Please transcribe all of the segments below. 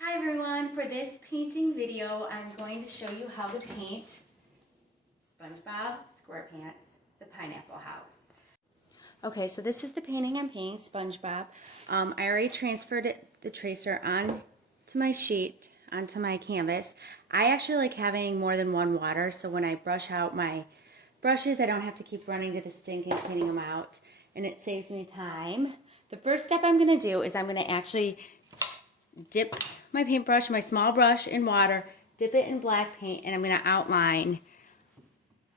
Hi everyone, for this painting video I'm going to show you how to paint SpongeBob SquarePants, the Pineapple House. Okay, so this is the painting I'm painting, SpongeBob. I already transferred the tracer onto my sheet, onto my canvas. I actually like having more than one water, so when I brush out my brushes I don't have to keep running to the sink and cleaning them out, and it saves me time. The first step I'm going to do is I'm going to actually dip my paintbrush, my small brush, in water, dip it in black paint, and I'm going to outline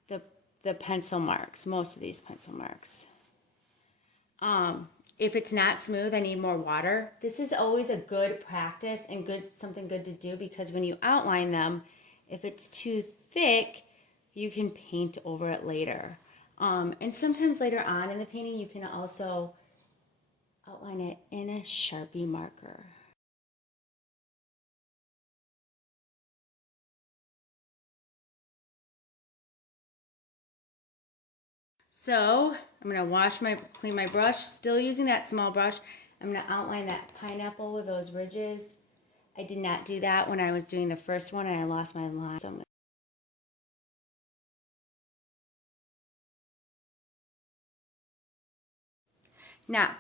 the pencil marks, most of these pencil marks. If it's not smooth, I need more water. This is always a good practice and something good to do, because when you outline them, if it's too thick, you can paint over it later. And sometimes later on in the painting, you can also outline it in a Sharpie marker. So I'm going to clean my brush, still using that small brush. I'm going to outline that pineapple with those ridges. I did not do that when I was doing the first one and I lost my line. So now,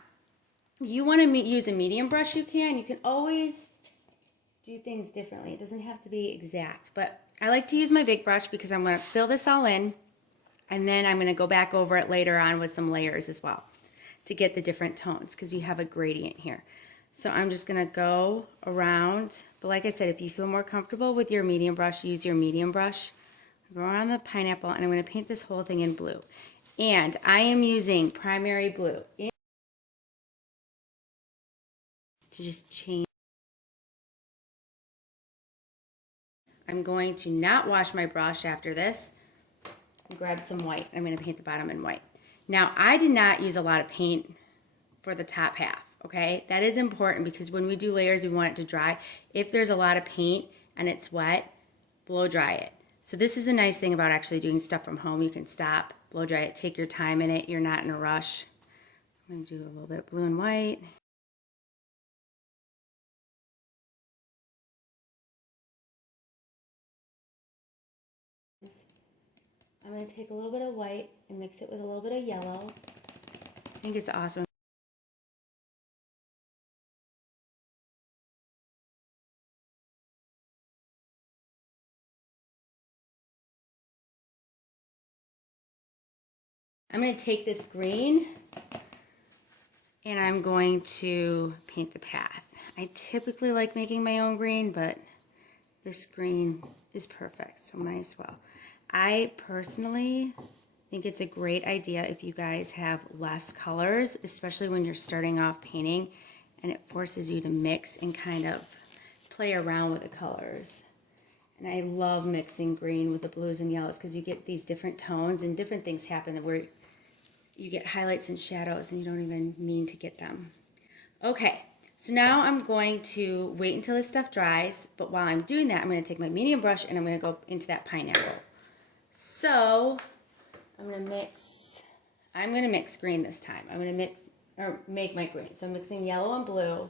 if you want to use a medium brush, you can. You can always do things differently. It doesn't have to be exact, but I like to use my big brush because I'm going to fill this all in, and then I'm going to go back over it later on with some layers as well to get the different tones, because you have a gradient here. So I'm just going to go around, but like I said, if you feel more comfortable with your medium brush, use your medium brush. Go around the pineapple, and I'm going to paint this whole thing in blue. And I am using primary blue to just change. I'm going to not wash my brush after this and grab some white. I'm going to paint the bottom in white. Now, I did not use a lot of paint for the top half, okay? That is important because when we do layers, we want it to dry. If there's a lot of paint and it's wet, blow dry it. So this is the nice thing about actually doing stuff from home. You can stop, blow dry it, take your time in it. You're not in a rush. I'm going to do a little bit blue and white. I'm going to take a little bit of white and mix it with a little bit of yellow. I think it's awesome. I'm going to take this green and I'm going to paint the path. I typically like making my own green, but this green is perfect, so might as well. I personally think it's a great idea if you guys have less colors, especially when you're starting off painting, and it forces you to mix and kind of play around with the colors. And I love mixing green with the blues and yellows because you get these different tones and different things happen where you get highlights and shadows and you don't even mean to get them. Okay, so now I'm going to wait until this stuff dries, but while I'm doing that, I'm going to take my medium brush and I'm going to go into that pineapple. So I'm going to mix green this time. I'm going to make my green. So I'm mixing yellow and blue,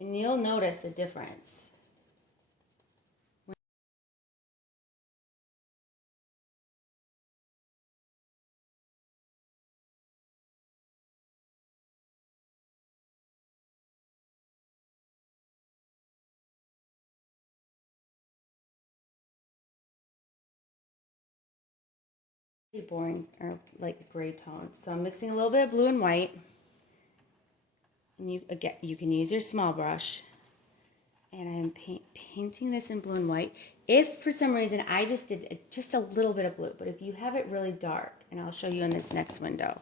and you'll notice the difference. Boring, or like gray tone. So I'm mixing a little bit of blue and white, and you can use your small brush, and I'm painting this in blue and white. If for some reason I just did just a little bit of blue, but if you have it really dark, and I'll show you in this next window,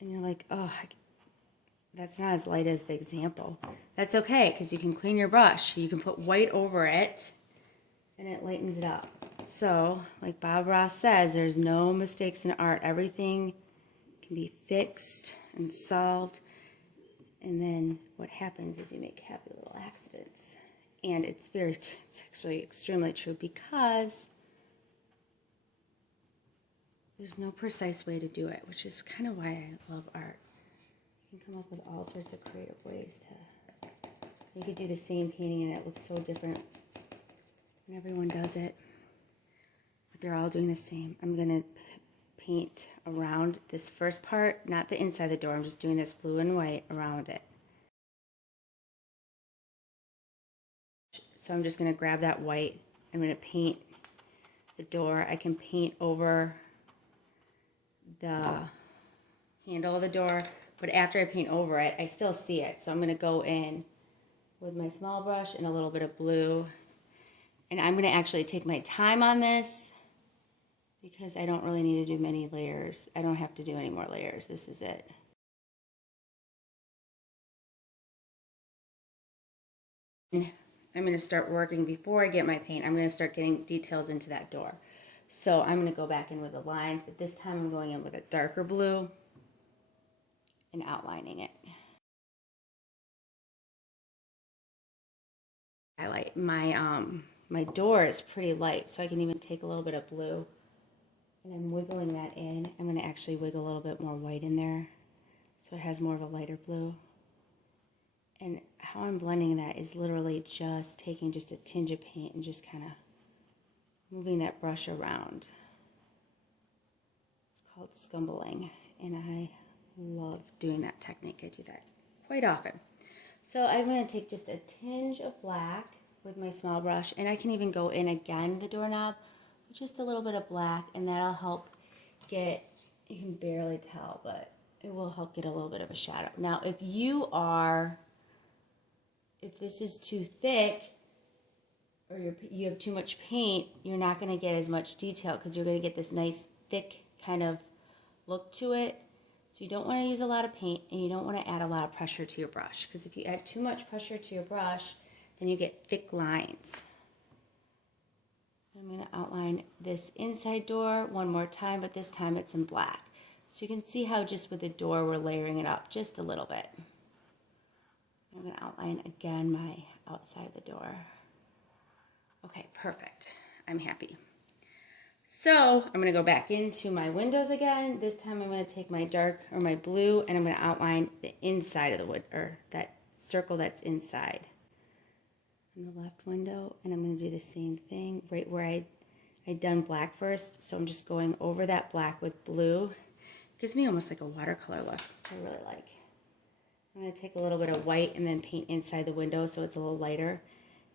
and you're like, oh, that's not as light as the example. That's okay, because you can clean your brush. You can put white over it, and it lightens it up. So, like Bob Ross says, there's no mistakes in art. Everything can be fixed and solved. And then what happens is you make happy little accidents. And it's actually extremely true because there's no precise way to do it, which is kind of why I love art. You can come up with all sorts of creative ways to You could do the same painting and it looks so different when everyone does it. But they're all doing the same. I'm going to paint around this first part, not the inside of the door. I'm just doing this blue and white around it. So I'm just going to grab that white. I'm going to paint the door. I can paint over the handle of the door, but after I paint over it, I still see it. So I'm going to go in with my small brush and a little bit of blue. And I'm going to actually take my time on this because I don't really need to do many layers. I don't have to do any more layers. This is it. I'm going to start working before I get my paint. I'm going to start getting details into that door. So I'm going to go back in with the lines, but this time I'm going in with a darker blue and outlining it. Highlight my door is pretty light, so I can even take a little bit of blue and I'm wiggling that in. I'm going to actually wiggle a little bit more white in there so it has more of a lighter blue. And how I'm blending that is literally just taking just a tinge of paint and just kind of moving that brush around. It's called scumbling, and I love doing that technique. I do that quite often. So I'm going to take just a tinge of black with my small brush, and I can even go in again the doorknob with just a little bit of black, and that'll help get, you can barely tell, but it will help get a little bit of a shadow. Now, if this is too thick or you have too much paint, you're not going to get as much detail because you're going to get this nice thick kind of look to it. So you don't want to use a lot of paint and you don't want to add a lot of pressure to your brush, because if you add too much pressure to your brush, then you get thick lines. I'm going to outline this inside door one more time, but this time it's in black. So you can see how just with the door we're layering it up just a little bit. I'm going to outline again my outside of the door. Okay, perfect. I'm happy. So I'm going to go back into my windows again. This time I'm going to take my dark or my blue and I'm going to outline the inside of the wood, or that circle that's inside in the left window. And I'm going to do the same thing right where I'd done black first. So I'm just going over that black with blue. It gives me almost like a watercolor look, which I really like. I'm going to take a little bit of white and then paint inside the window so it's a little lighter.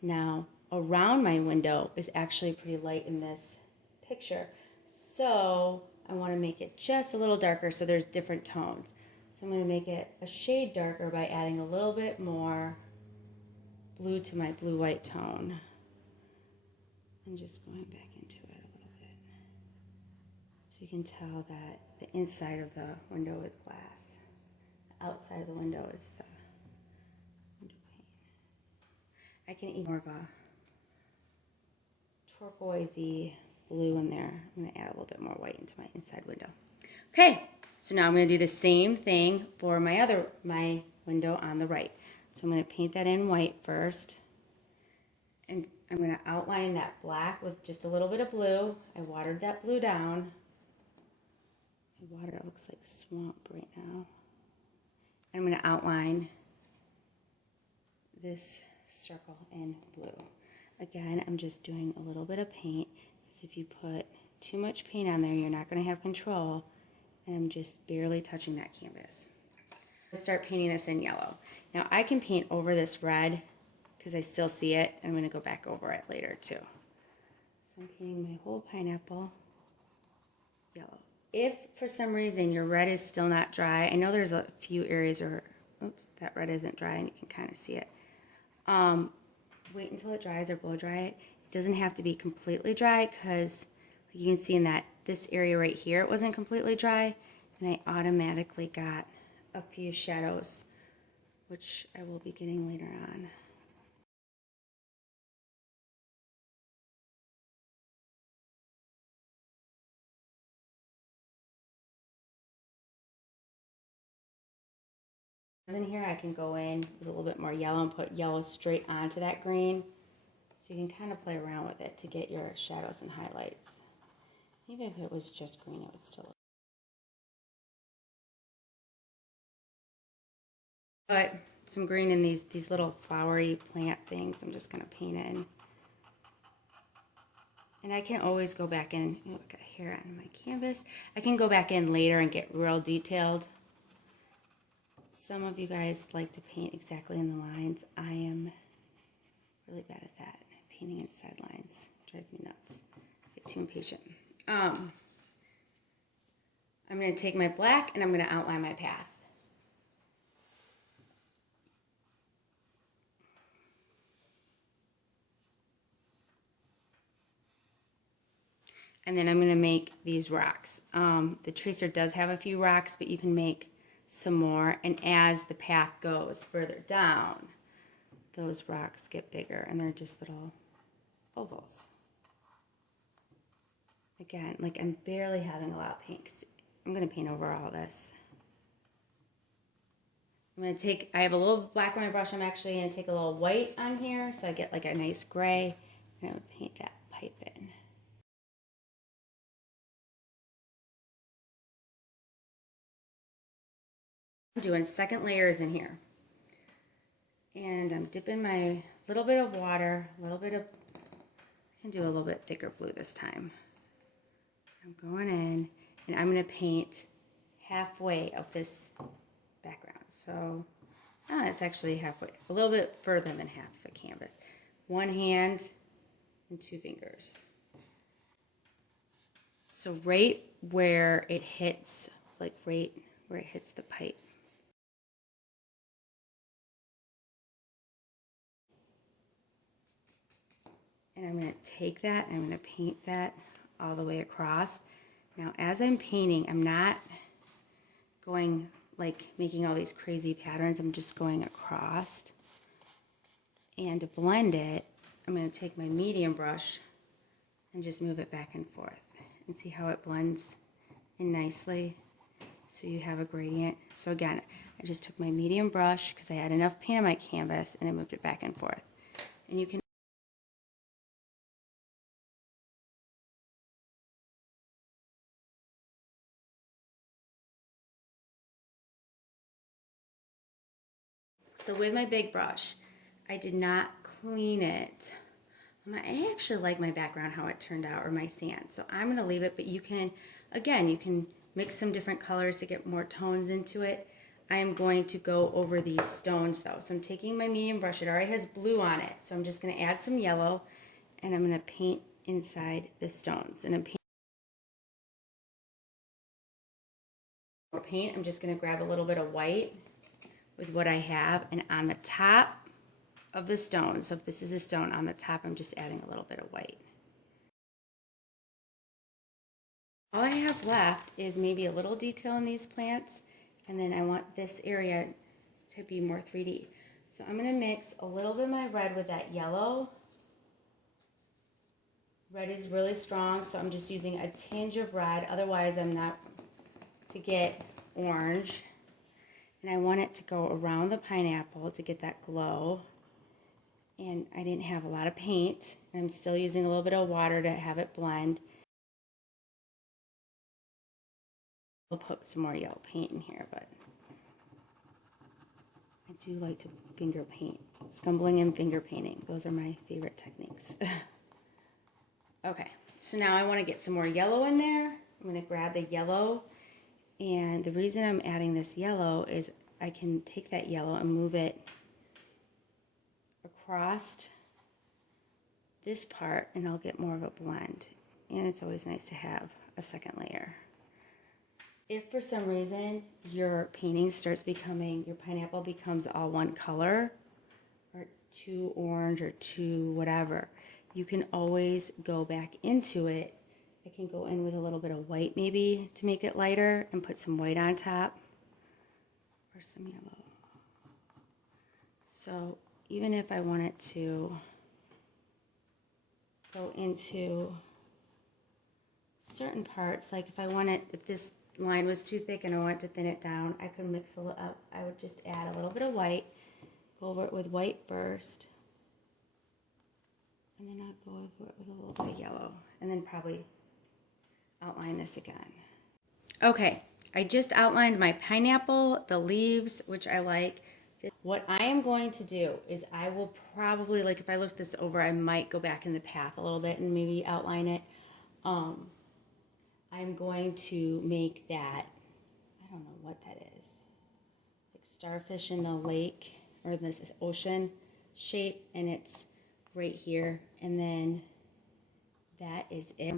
Now, around my window is actually pretty light in this picture. So I want to make it just a little darker so there's different tones. So I'm going to make it a shade darker by adding a little bit more blue to my blue-white tone. And just going back into it a little bit. So you can tell that the inside of the window is glass. Outside of the window is the window pane. I can eat more of a turquoisey blue in there. I'm going to add a little bit more white into my inside window. Okay, so now I'm going to do the same thing for my window on the right. So I'm going to paint that in white first. And I'm going to outline that black with just a little bit of blue. I watered that blue down. The water looks like swamp right now. I'm going to outline this circle in blue. Again, I'm just doing a little bit of paint, because if you put too much paint on there, you're not going to have control, and I'm just barely touching that canvas. I'll start painting this in yellow. Now I can paint over this red because I still see it, and I'm going to go back over it later too. So I'm painting my whole pineapple yellow. If for some reason your red is still not dry, I know there's a few areas where, oops, that red isn't dry and you can kind of see it. Wait until it dries or blow dry it. It doesn't have to be completely dry, because you can see in that this area right here, it wasn't completely dry, and I automatically got a few shadows, which I will be getting later on. In here I can go in with a little bit more yellow and put yellow straight onto that green, so you can kind of play around with it to get your shadows and highlights. Even if it was just green, it would still look. But some green in these little flowery plant things. I'm just going to paint in. And I can always go back in. Look here on my canvas. I can go back in later and get real detailed. Some of you guys like to paint exactly in the lines. I am really bad at that. Painting inside lines drives me nuts. I get too impatient. I'm going to take my black and I'm going to outline my path. And then I'm going to make these rocks. The tracer does have a few rocks, but you can make some more. And as the path goes further down, those rocks get bigger and they're just little ovals. Again, like I'm barely having a lot of paint because I'm going to paint over all this. I'm going to take, I have a little black on my brush. I'm actually going to take a little white on here so I get like a nice gray, and I'm going to paint that pipe in. I'm doing second layers in here. And I'm dipping my little bit of water, a little bit of, I can do a little bit thicker blue this time. I'm going in and I'm going to paint halfway of this background. So it's actually halfway, a little bit further than half the canvas. One hand and two fingers. So right where it hits, like right where it hits the pipe. And I'm going to take that and I'm going to paint that all the way across. Now as I'm painting, I'm not going like making all these crazy patterns. I'm just going across. And to blend it, I'm going to take my medium brush and just move it back and forth. And see how it blends in nicely. So you have a gradient. So again, I just took my medium brush because I had enough paint on my canvas and I moved it back and forth. And you can So with my big brush, I did not clean it. I actually like my background, how it turned out, or my sand. So I'm going to leave it, but you can, again, you can mix some different colors to get more tones into it. I am going to go over these stones though. So I'm taking my medium brush, it already has blue on it. So I'm just going to add some yellow and I'm going to paint inside the stones. And I'm just going to grab a little bit of white with what I have, and on the top of the stone, so if this is a stone, on the top I'm just adding a little bit of white. All I have left is maybe a little detail in these plants, and then I want this area to be more 3D. So I'm going to mix a little bit of my red with that yellow. Red is really strong, so I'm just using a tinge of red, otherwise I'm not to get orange. And I want it to go around the pineapple to get that glow. And I didn't have a lot of paint. I'm still using a little bit of water to have it blend. I'll put some more yellow paint in here, but I do like to finger paint. Scumbling and finger painting. Those are my favorite techniques. Okay, so now I want to get some more yellow in there. I'm going to grab the yellow. And the reason I'm adding this yellow is I can take that yellow and move it across this part and I'll get more of a blend. And it's always nice to have a second layer. If for some reason your painting starts becoming, your pineapple becomes all one color, or it's too orange or too whatever, you can always go back into it. I can go in with a little bit of white maybe to make it lighter and put some white on top or some yellow. So even if I wanted to go into certain parts, like if this line was too thick and I wanted to thin it down, I could mix a little up. I would just add a little bit of white, go over it with white first, and then I'll go over it with a little bit of yellow, and then probably outline this again. Okay, I just outlined my pineapple, the leaves, which I like, What I am going to do is I will probably, like if I look this over, I might go back in the path a little bit and maybe outline it. I'm going to make that, I don't know what that is, like starfish in the lake or this ocean shape, and it's right here, and then that is it.